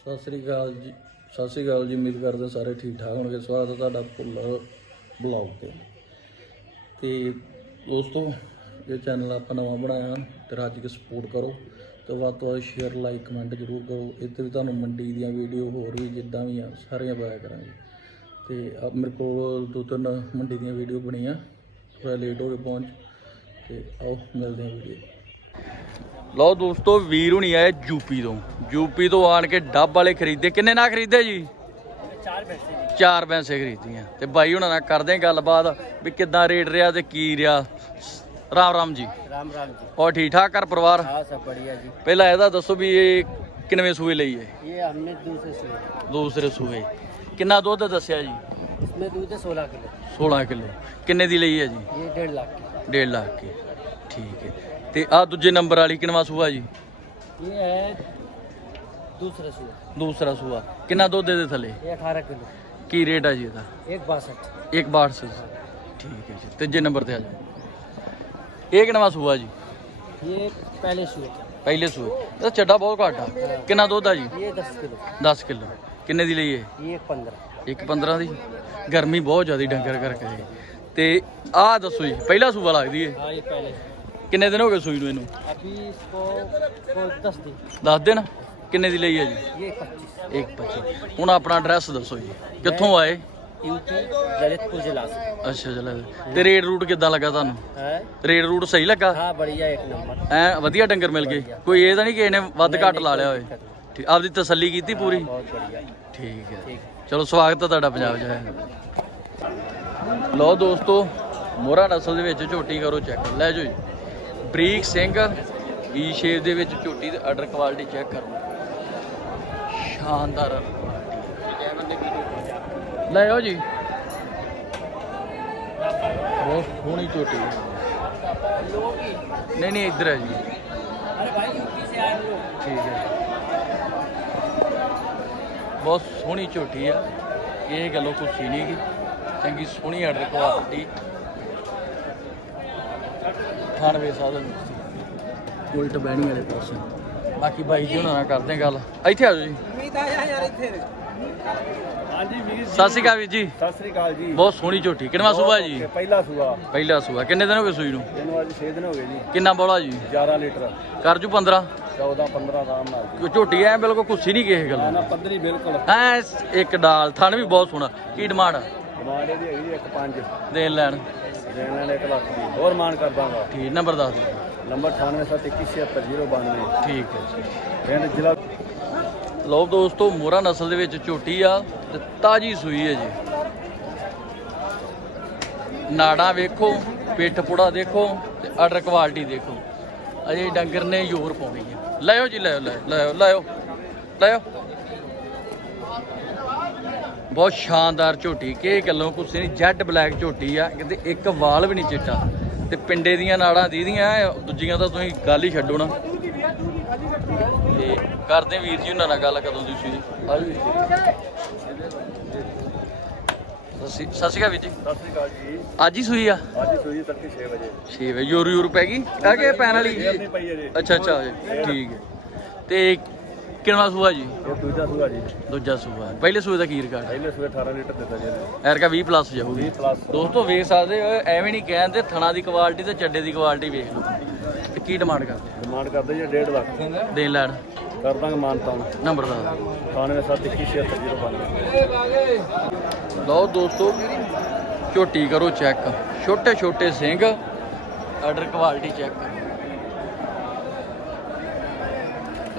ਸਤਿ ਸ੍ਰੀ ਅਕਾਲ ਜੀ, ਸਤਿ ਸ੍ਰੀ ਅਕਾਲ ਜੀ, ਉਮੀਦ ਕਰਦੇ ਸਾਰੇ ਠੀਕ ਠਾਕ ਹੋਣਗੇ। ਸਵਾਗਤ ਹੈ ਤੁਹਾਡਾ ਭੁੱਲਰ ਬਲੌਗ ਤੇ। ਤੇ ਦੋਸਤੋ, ਇਹ ਚੈਨਲ ਆਪਾਂ ਨਵਾਂ ਬਣਾਇਆ ਤੇ ਰੱਜ ਕੇ ਸਪੋਰਟ ਕਰੋ ਤੇ ਵੱਧ ਤੋਂ ਵੱਧ ਸ਼ੇਅਰ ਲਾਈਕ ਕਮੈਂਟ ਜ਼ਰੂਰ ਕਰੋ। ਇੱਥੇ ਵੀ ਤੁਹਾਨੂੰ ਮੰਡੀ ਦੀਆਂ ਵੀਡੀਓ ਹੋਰ ਵੀ ਜਿੱਦਾਂ ਵੀ ਆ, ਸਾਰੀਆਂ ਪਾਇਆ ਕਰਾਂਗੇ। ਤੇ ਆ ਮੇਰੇ ਕੋਲ ਦੋ ਤਿੰਨ ਮੰਡੀ ਦੀਆਂ ਵੀਡੀਓ ਬਣੀਆਂ ਥੋੜਾ ਲੇਟ ਹੋ ਗਏ ਪਹੁੰਚ। ਤੇ ਆਓ ਮਿਲਦੇ ਹਾਂ ਵੀਡੀਓ ਲਓ ਦੋਸਤੋ ਵੀਰ ਹੁਣੀ ਆਏ ਯੂਪੀ ਤੋਂ। ਯੂਪੀ ਤੋਂ ਆਣ ਕੇ ਡੱਬ ਵਾਲੇ ਖਰੀਦੇ। ਕਿੰਨੇ ਨਾਲ ਖਰੀਦੇ ਜੀ? ਚਾਰ ਪੈਸੇ। ਚਾਰ ਪੈਸੇ ਖਰੀਦੀਆਂ। ਤੇ ਬਾਈ ਹੁਣਾਂ ਨਾਲ ਕਰਦੇ ਗੱਲਬਾਤ ਵੀ ਕਿੱਦਾਂ ਰੇਟ ਰਿਹਾ ਤੇ ਕੀ ਰਿਹਾ। ਰਾਮ ਰਾਮ ਜੀ। ਰਾਮ ਰਾਮ ਜੀ। ਹੋਰ ਠੀਕ ਠਾਕ ਘਰ ਪਰਿਵਾਰ? ਹਾਂ ਸਭ ਬੜੀਆ ਜੀ। ਪਹਿਲਾਂ ਇਹਦਾ ਦੱਸੋ ਵੀ ਇਹ ਕਿੰਨਵੇਂ ਸੂਏ ਲਈ ਹੈ? ਇਹ ਹਮਨੇ ਦੂਸਰੇ ਸੂਏ। ਦੂਸਰੇ ਸੂਏ। ਕਿੰਨਾ ਦੁੱਧ ਦੱਸਿਆ ਜੀ? ਇਸਮੇ ਦੁੱਧ ਹੈ 16 ਕਿਲੋ। 16 ਕਿਲੋ। ਕਿੰਨੇ ਦੀ ਲਈ ਹੈ ਜੀ? ਇਹ 1.5 ਲੱਖ। 1.5 ਲੱਖ ਠੀਕ ਹੈ। ਤੇ ਆ ਦੂਜੇ ਨੰਬਰ ਵਾਲੀ ਕਿੰਨਵਾ ਸੂਆ ਜੀ ये है दूसरा सूआ ਦੂਸਰਾ ਸੂਆ ਕਿੰਨਾ ਦੁੱਧ ਦੇ ਥੱਲੇ ये अठारह किलो ਕੀ ਰੇਟ ਆ ਜੀ ਇਹਦਾ एक बासठ ਇੱਕ ਬਾਰ ਸੇ ਠੀਕ ਹੈ ਜੀ ਤੀਜੇ ਨੰਬਰ ਤੇ ਆ ਜਾਓ ਇਹ ਕਿੰਨਵਾ ਸੂਆ ਜੀ ये पहले सूए ਪਹਿਲੇ ਸੂਏ ਇਹਦਾ ਚੱਡਾ ਬਹੁਤ ਘੱਟ ਆ ਕਿੰਨਾ ਦੁੱਧ ਆ ਜੀ ये दस किलो 10 ਕਿਲੋ ਕਿੰਨੇ ਦੀ ਲਈ ਇਹ ये एक पंद्रह ਇੱਕ 15 ਦੀ ਗਰਮੀ ਬਹੁਤ ਜ਼ਿਆਦੀ ਡੰਗਰ ਕਰਕੇ ਤੇ ਆਹ ਦੱਸੋ ਜੀ ਪਹਿਲਾ ਸੂਆ ਲੱਗਦੀ ਏ हाँ ये पहले ਕਿੰਨੇ ਦਿਨ ਹੋ ਗਏ ਸੂਈ ਨੂੰ ਇਹਨੂੰ अभी इसको को दस दिन ਦੱਸ ਦਿਨ ਕਿੰਨੇ ਦੀ ਲਈ ਹੈ ਜੀ ये पच्चीस ਇੱਕ 25 ਹੁਣ ਆਪਣਾ ਐਡਰੈਸ ਦੱਸੋ ਜੀ ਕਿੱਥੋਂ ਆਏ यूपी ललितपुर जिला से ਅੱਛਾ ਚਲੋ ਤੇ ਰੇਟ ਰੂਟ ਕਿੱਦਾਂ ਲੱਗਾ ਤੁਹਾਨੂੰ है ਰੇਟ ਰੂਟ ਸਹੀ ਲੱਗਾ हाँ बढ़िया एक नंबर ਐ ਵਧੀਆ ਡੰਗਰ ਮਿਲ ਗਏ ਕੋਈ ਇਹ ਤਾਂ ਨਹੀਂ ਕਿ ਇਹਨੇ ਵੱਧ ਘੱਟ ਲਾ ਲਿਆ ਹੋਏ दिक्कत नहीं। ਠੀਕ ਆਪਦੀ ਤਸੱਲੀ ਕੀਤੀ ਪੂਰੀ बहुत बढ़िया ਠੀਕ ਹੈ ठीक ਚਲੋ ਸਵਾਗਤ ਹੈ ਤੁਹਾਡਾ ਪੰਜਾਬ 'ਚ ਹੈ ਲਓ ਦੋਸਤੋ ਮੋਹਰਾ ਨਸਲ ਦੇ ਵਿੱਚ ਝੋਟੀ ਕਰੋ ਚੈੱਕ ਲੈ ਜਾਓ ਜੀ ਬਰੀਕ ਸਿੰਘ, ਈ ਸ਼ੇਪ ਦੇ ਵਿੱਚ ਝੋਟੀ ਦਾ ਆਰਡਰ ਕੁਆਲਿਟੀ ਚੈੱਕ ਕਰੋ। ਸ਼ਾਨਦਾਰ ਲੈ ਆਓ ਜੀ। ਬਹੁਤ ਸੋਹਣੀ ਝੋਟੀ। ਨਹੀਂ ਨਹੀਂ, ਇੱਧਰ ਹੈ ਜੀ। ਅਰੇ ਭਾਈ ਯੂਪੀ ਸੇ ਆਏ ਲੋਗ ਠੀਕ ਹੈ। ਬਹੁਤ ਸੋਹਣੀ ਝੋਟੀ ਆ। ਇਹ ਗੱਲੋਂ ਕੁਛ ਨਹੀਂ ਗਈ ਚੰਗੀ ਸੋਹਣੀ ਆਰਡਰ ਕੁਆਲਿਟੀ ਬਾਕੀ ਭਾਈ ਜੀ ਹੁਣਾਂ ਨਾਲ ਕਰਦੇ ਗੱਲ। ਇੱਥੇ ਆਜੋ ਜੀ। ਉਮੀਦ ਆ ਯਾਰ ਇੱਥੇ। ਹਾਂਜੀ ਵੀਰ ਜੀ। ਸਤਿ ਸ਼੍ਰੀ ਅਕਾਲ ਜੀ। ਸਤਿ ਸ਼੍ਰੀ ਅਕਾਲ ਜੀ। ਬਹੁਤ ਸੋਹਣੀ ਝੋਟੀ। ਕਿੰਨਾ ਸੂਆ ਜੀ? ਪਹਿਲਾ ਸੂਆ। ਪਹਿਲਾ ਸੂਆ। ਕਿੰਨੇ ਦਿਨ ਹੋ ਗਏ ਸੂਈ ਨੂੰ? ਇਹਨੂੰ ਅੱਜ 6 ਦਿਨ ਹੋ ਗਏ ਜੀ। ਕਿੰਨਾ ਬੋਲਾ ਜੀ? 11 ਲੀਟਰ। ਕਰ ਜੂ 15 14 15 ਆਰਾਮ ਨਾਲ ਝੋਟੀ ਐ ਬਿਲਕੁਲ ਕੁੱਸੀ ਨਹੀਂ ਕਿਸੇ ਗੱਲ। ਨਾ ਪੰਦਰੀ ਬਿਲਕੁਲ। ਐ ਇੱਕ ਡਾਲ। ਥਣ ਵੀ ਬਹੁਤ ਸੋਹਣਾ। ਕੀ ਡਿਮਾਂਡ ਡਿਮਾਂਡ ਇਹਦੀ ਹੈਗੀ 1.5 ਦੇ ਲੈਣ। ਦੇਣ ਨਾਲ 1 ਲੱਖ ਦੀ। ਹੋਰ ਮਾਨ ਕਰ ਦਾਂਗਾ ਠੀਕ ਨੰਬਰ ਦੱਸ ਦਿਓ। ਨੰਬਰ 9871170092 ਠੀਕ ਹੈ ਜੀ ਪਿੰਡ ਜ਼ਿਲ੍ਹਾ ਲਓ ਦੋਸਤੋ ਮੋਰਾ ਨਸਲ ਦੇ ਵਿੱਚ ਝੋਟੀ ਆ ਤੇ ਤਾਜੀ ਸੂਈ ਹੈ ਜੀ। ਨਾੜਾਂ ਵੇਖੋ ਪਿੱਠ ਪੁੜਾ ਦੇਖੋ ਤੇ ਆਰਡਰ ਕੁਆਲਿਟੀ ਦੇਖੋ। ਅਜੇ ਡੰਗਰ ਨੇ ਜ਼ੋਰ ਪਾਉਣੀ ਹੈ ਲਾਇਓ ਜੀ ਲਾਇਓ ਲਾਇਓ ਲਾਇਓ ਲਾਇਓ। ਲਾਇਓ। ਬਹੁਤ ਸ਼ਾਨਦਾਰ ਝੋਟੀ। ਕਿ ਗੱਲੋਂ ਕੁਛ ਨਹੀਂ ਜੈਡ ਬਲੈਕ ਝੋਟੀ ਆ ਕਿਤੇ ਇੱਕ ਵਾਲ ਵੀ ਨਹੀਂ ਚਿੱਟਾ। ਤੇ ਪਿੰਡੇ ਦੀਆਂ ਨਾੜਾਂ ਦੀਦੀਆਂ ਦੂਜੀਆਂ ਤਾਂ ਤੁਸੀਂ ਗੱਲ ਹੀ ਛੱਡੋ ਨਾ। ਤੇ ਕਰਦੇ ਵੀਰ ਜੀ ਉਹਨਾਂ ਨਾਲ ਗੱਲ ਕਦੋਂ ਦੀ ਸੀ ਆਜੋ ਵੀਰ ਜੀ ਸਤਿ ਸ਼੍ਰੀ ਅਕਾਲ ਵੀਰ ਜੀ। ਸਤਿ ਸ੍ਰੀ ਅਕਾਲ ਜੀ। ਅੱਜ ਹੀ ਸੂਈ ਆ? ਅੱਜ ਸੂਈ ਤੜਕੇ 6 ਵਜੇ। 6 ਵਜੇ। ਯੂਰੂ ਯੂਰੂ ਪੈ ਗਈ? ਆ ਕੇ ਪੈਣ ਵਾਲੀ? ਅੱਛਾ ਅੱਛਾ ਠੀਕ ਹੈ। ਤੇ ਕਿੰਨਵਾ ਸੂਆ ਜੀ? ਇਹ ਦੂਜਾ ਸੂਆ ਜੀ। ਦੂਜਾ ਸੂਆ। ਪਹਿਲੇ ਸੂਏ ਦਾ ਕੀ ਰਿਕਾਰਡ ਪਹਿਲੇ ਸੂਏ 18 ਲੀਟਰ ਦਿੱਤਾ ਜੀ ਇਹਨੇ। ਐਰਕਾ 20 ਪਲੱਸ ਜਾਊਗੀ। 20 ਪਲੱਸ ਦੋਸਤੋ ਵੇਖ ਸਕਦੇ ਹੋ ਐਵੇਂ ਨਹੀਂ ਕਹਿੰਦੇ ਥਣਾ ਦੀ ਕੁਆਲਿਟੀ ਤੇ ਚੱਡੇ ਦੀ ਕੁਆਲਿਟੀ ਵੇਖ ਲਓ। ਤੇ ਕੀ ਡਿਮਾਂਡ ਕਰਦੇ? ਡਿਮਾਂਡ ਕਰਦੇ ਜੀ 1.5 ਲੱਖ। ਦੇਣ ਲੈਣ। ਕਰ ਦਾਂਗੇ ਮਾਨਤਾਨ ਨੰਬਰ ਦਾ 9771760092 ਲਓ ਦੋਸਤੋ ਝੋਟੀ ਕਰੋ ਚੈੱਕ ਛੋਟੇ ਛੋਟੇ ਸਿੰਘ ਆਰਡਰ ਕੁਆਲਿਟੀ ਚੈੱਕ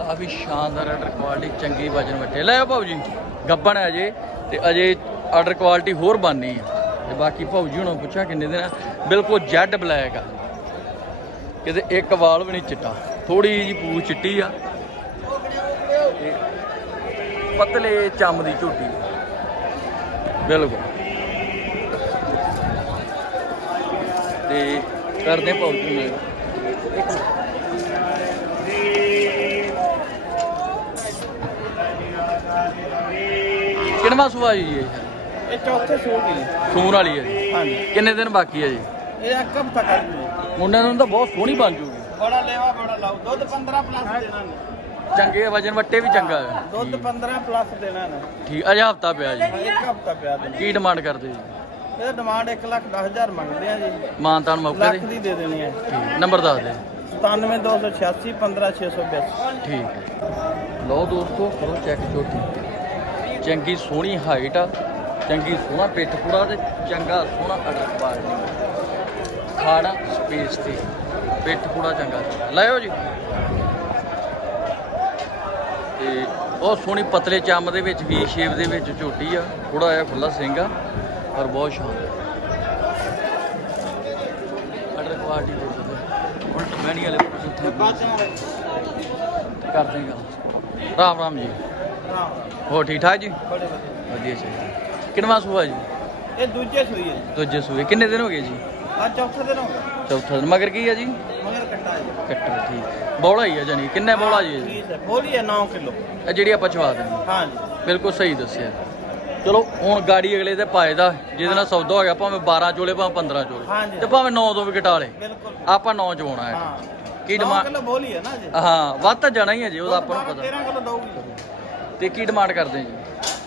ਕਾਫੀ ਸ਼ਾਨਦਾਰ ਆਰਡਰ ਕੁਆਲਿਟੀ ਚੰਗੀ ਵਜਨ ਵੱਟੇ। ਲੈ ਆਓ ਭਾਊ ਜੀ, ਗੱਬਣ ਹੈ ਅਜੇ, ਤੇ ਅਜੇ ਆਰਡਰ ਕੁਆਲਿਟੀ ਹੋਰ ਬਣਨੀ ਹੈ। ਤੇ ਬਾਕੀ ਭਾਊ ਜੀ ਹੁਣੋਂ ਪੁੱਛਿਆ ਕਿੰਨੇ ਦਿਨ ਬਿਲਕੁਲ ਜੈਡ ਬਲੈਕ ਆ। ਕਿਤੇ ਇੱਕ ਵਾਲ ਵੀ ਨਹੀਂ ਚਿੱਟਾ। ਥੋੜੀ ਜੀ ਪੂਛ ਚਿੱਟੀ ਆ। ਤੇ ਪਤਲੇ ਚੰਮ ਦੀ ਝੋਟੀ। ਬਿਲਕੁਲ। ਤੇ ਕਰਦੇ ਭਾਉ ਜੀ ਨਾਲ ਕਿੰਨਵਾ ਸੁਆ ਜੀ ਇਹ? ਇਹ ਚੌਥੇ ਸੂਟ ਹੀ ਸੂਣ ਵਾਲੀ ਹੈ ਜੀ। ਹਾਂਜੀ। ਕਿੰਨੇ ਦਿਨ ਬਾਕੀ ਹੈ ਜੀ? ਇਹ ਅੱਕਮ ਤੱਕ ਉਹਨਾਂ ਨੂੰ ਤਾਂ ਬਹੁਤ ਸੋਹਣੀ ਬਣ ਜੂਗੀ। ਬੜਾ ਲੈਵਾ ਬੜਾ ਲਾਉ ਦੁੱਧ 15 ਪਲੱਸ ਦੇਣਾ ਚੰਗੇ ਵਜਨ ਵੱਟੇ ਵੀ ਚੰਗਾ ਹੈ। ਦੁੱਧ 15 ਪਲੱਸ ਦੇਣਾ ਨਾ। ਠੀਕ ਅਜੇ ਹਫਤਾ ਪਿਆ ਜੀ। ਇੱਕ ਹਫਤਾ ਪਿਆ ਦੇਣਾ। ਕੀ ਡਿਮਾਂਡ ਕਰਦੇ ਜੀ? ਇਹਦਾ ਡਿਮਾਂਡ 1 ਲੱਖ 10 ਹਜ਼ਾਰ ਮੰਗਦੇ ਆ ਜੀ। ਮਾਨਤਾਨ ਮੌਕੇ ਲੱਖ ਦੇ ਦੀ ਦੇ ਦੇਣੀ ਹੈ ਠੀਕ ਨੰਬਰ ਦੱਸ ਦੇ 97286 15682 ਠੀਕ ਹੈ। ਲਓ ਦੋਸਤੋ ਕਰੋ ਚੈੱਕ ਝੋਟੀ ਚੰਗੀ ਸੋਹਣੀ ਹਾਈਟ ਆ ਚੰਗੀ ਸੋਹਣਾ ਪਿੱਠ ਪੂੜਾ ਤੇ ਚੰਗਾ ਸੋਹਣਾ ਅਡਰ ਕੁਆਲਿਟੀ ਖਾੜਾ ਸਪੇਸ ਤੇ ਪਿੱਠ ਪੂੜਾ ਚੰਗਾ। ਲਾਇਓ ਜੀ। ਤੇ ਬਹੁਤ ਸੋਹਣੀ ਪਤਲੇ ਚੰਮ ਦੇ ਵਿੱਚ ਵੀ ਸ਼ੇਪ ਦੇ ਵਿੱਚ ਝੋਟੀ ਆ ਥੋੜਾ ਜਿਹਾ ਖੁੱਲਾ ਸਿੰਘ ਆ ਪਰ ਬਹੁਤ ਸ਼ਾਨਦਾਰ ਅਡਰ ਕੁਆਲਿਟੀ ਦੇ ਵਿੱਚ ਹੁਣ ਮੈਣੀ ਵਾਲੇ ਕਰਦੇ ਗੱਲ। ਰਾਮ ਰਾਮ ਜੀ। ਹੋ ਠੀਕ ਠਾਕ ਜੀ? ਬੜੇ ਵਧੀਆ। ਵਧੀਆ ਜੀ। ਕਿੰਨਵਾਂ ਸੂਆ ਜੀ? ਇਹ ਦੂਜੇ ਸੂਈ ਹੈ ਦੂਜੇ ਸੂਏ। ਕਿੰਨੇ ਦਿਨ ਹੋ ਗਏ ਜੀ? ਆ ਚੌਥੇ ਦਿਨ ਹੋ ਗਿਆ ਚੌਥਾ ਦਿਨ। ਮਗਰ ਕੀ ਆ ਜੀ? ਮਗਰ ਕੱਟਾ ਹੈ ਕੱਟਰ ਠੀਕ। ਬੌਲਾ ਹੀ ਆ ਜਾਨੀ ਕਿੰਨੇ ਬੌਲਾ ਜੀ ਇਹ? ਠੀਕ ਹੈ ਬੋਲੀ ਹੈ 9 ਕਿਲੋ। ਇਹ ਜਿਹੜੀ ਆਪਾਂ ਚਵਾ ਦਿੰਦੇ ਹਾਂ। ਜੀ। ਬਿਲਕੁਲ ਸਹੀ ਦੱਸਿਆ। ਚਲੋ ਹੁਣ ਗਾੜੀ ਅਗਲੇ ਤੇ ਪਾਏ ਦਾ। ਜਿਹਦੇ ਨਾਲ ਸੌਦਾ ਹੋ ਗਿਆ ਭਾਵੇਂ 12 ਚੋਲੇ ਭਾਵੇਂ 15 ਚੋਲੇ। ਤੇ ਭਾਵੇਂ 9 ਤੋਂ ਵੀ ਘਟਾ ਲੇ। ਬਿਲਕੁਲ। ਆਪਾਂ 9 ਚਵਾਉਣਾ ਹੈ। ਹਾਂ। ਕੀ 9 ਡਿਮਾਂਡ ਕਿਲੋ ਬੋਲੀ ਹੈ ਨਾ ਜੀ। ਹਾਂ ਵੱਧ ਤਾਂ ਜਾਣਾ ਹੀ ਹੈ ਜੀ ਉਹਦਾ ਆਪਾਂ ਨੂੰ ਪਤਾ। 13 ਕਿਲੋ ਦਊਗੀ। ਤੇ ਕੀ ਡਿਮਾਂਡ ਕਰਦੇ ਜੀ?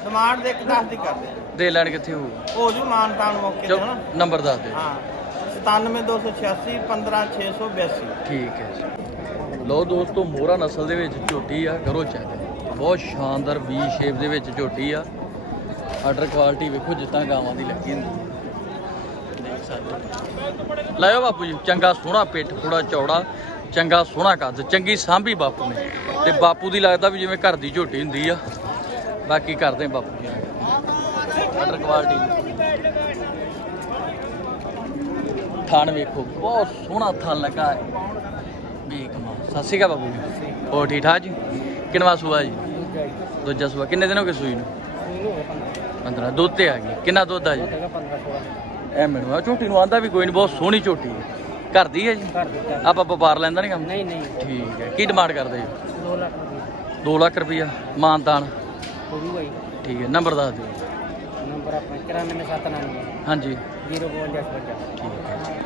ਡਿਮਾਂਡ ਦੇ 1 10 ਦੀ ਕਰਦੇ ਆ ਦੇ ਲੈਣ ਕਿੱਥੇ ਹੋਊ? ਹੋ ਜੂ ਮਾਨਤਾਨ ਮੌਕੇ ਤੇ ਹਨਾ। ਨੰਬਰ ਦੱਸ ਦੇ ਹਾਂ 97286 15682 ਠੀਕ ਹੈ ਜੀ। ਲੋ ਦੋਸਤੋ ਮੋਹਰਾ ਨਸਲ ਦੇ ਵਿੱਚ ਝੋਟੀ ਆ ਕਰੋ ਚੈੱਕ ਬਹੁਤ ਸ਼ਾਨਦਾਰ ਵੀ ਸ਼ੇਪ ਦੇ ਵਿੱਚ ਝੋਟੀ ਆ। ਆਰਡਰ ਕੁਆਲਿਟੀ ਵੇਖੋ ਜਿੱਦਾਂ ਗਾਵਾਂ ਦੀ ਲੱਗੀ ਹੁੰਦੀ। ਦੇਖ ਸਕਦੇ ਹੋ। ਲਾਇਓ ਬਾਪੂ ਜੀ ਚੰਗਾ ਸੋਹਣਾ ਪਿੱਠ ਪੂੜਾ ਚੌੜਾ। ਚੰਗਾ ਸੋਹਣਾ ਕੱਦ ਚੰਗੀ ਸਾਂਭੀ ਬਾਪੂ ਨੇ। ਤੇ ਬਾਪੂ ਦੀ ਲੱਗਦਾ ਵੀ ਜਿਵੇਂ ਘਰ ਦੀ ਝੋਟੀ ਹੁੰਦੀ ਆ। ਬਾਕੀ ਕਰਦੇ ਬਾਪੂ ਜੀ। ਆਰਡਰ ਕੁਆਲਿਟੀ ਥਣ ਵੇਖੋ ਬਹੁਤ ਸੋਹਣਾ ਥਣ ਲੱਗਾ ਹੈ। ਵੇਖ ਮਾ ਸਤਿ ਸ਼੍ਰੀ ਅਕਾਲ ਬਾਬੂ ਜੀ। ਹੋਰ ਠੀਕ ਠਾਕ ਜੀ? ਕਿੰਨਵਾ ਸੂਆ ਜੀ? ਦੂਜਾ ਸੂਆ। ਕਿੰਨੇ ਦਿਨ ਹੋ ਗਏ ਸੂਈ ਨੂੰ? 15 ਦੁੱਧ ਤੇ ਆ ਗਈ। ਕਿੰਨਾ ਦੁੱਧ ਆ ਜੀ? ਐ ਮੈਨੂੰ ਆ ਝੋਟੀ ਨੂੰ ਆਂਦਾ ਵੀ ਕੋਈ ਨਹੀਂ ਬਹੁਤ ਸੋਹਣੀ ਝੋਟੀ ਹੈ। ਘਰ ਦੀ ਹੈ ਜੀ? ਆਪਾਂ ਵਪਾਰ ਲੈਂਦਾ ਨਹੀਂ ਕੰਮ? ਨਹੀਂ ਨਹੀਂ। ਠੀਕ ਹੈ। ਕੀ ਡਿਮਾਂਡ ਕਰਦੇ ਜੀ? 2 ਲੱਖ ਰੁਪਏ। 2 ਲੱਖ ਰੁਪਈਆ ਮਾਨਤਾਨ। ਹੋ ਗਈ ਭਾਈ ਠੀਕ ਹੈ ਨੰਬਰ ਦੱਸ ਦਿਓ। ਨੰਬਰ ਆਪਣਾ 94799 ਹਾਂਜੀ। 052 ਠੀਕ ਹੈ।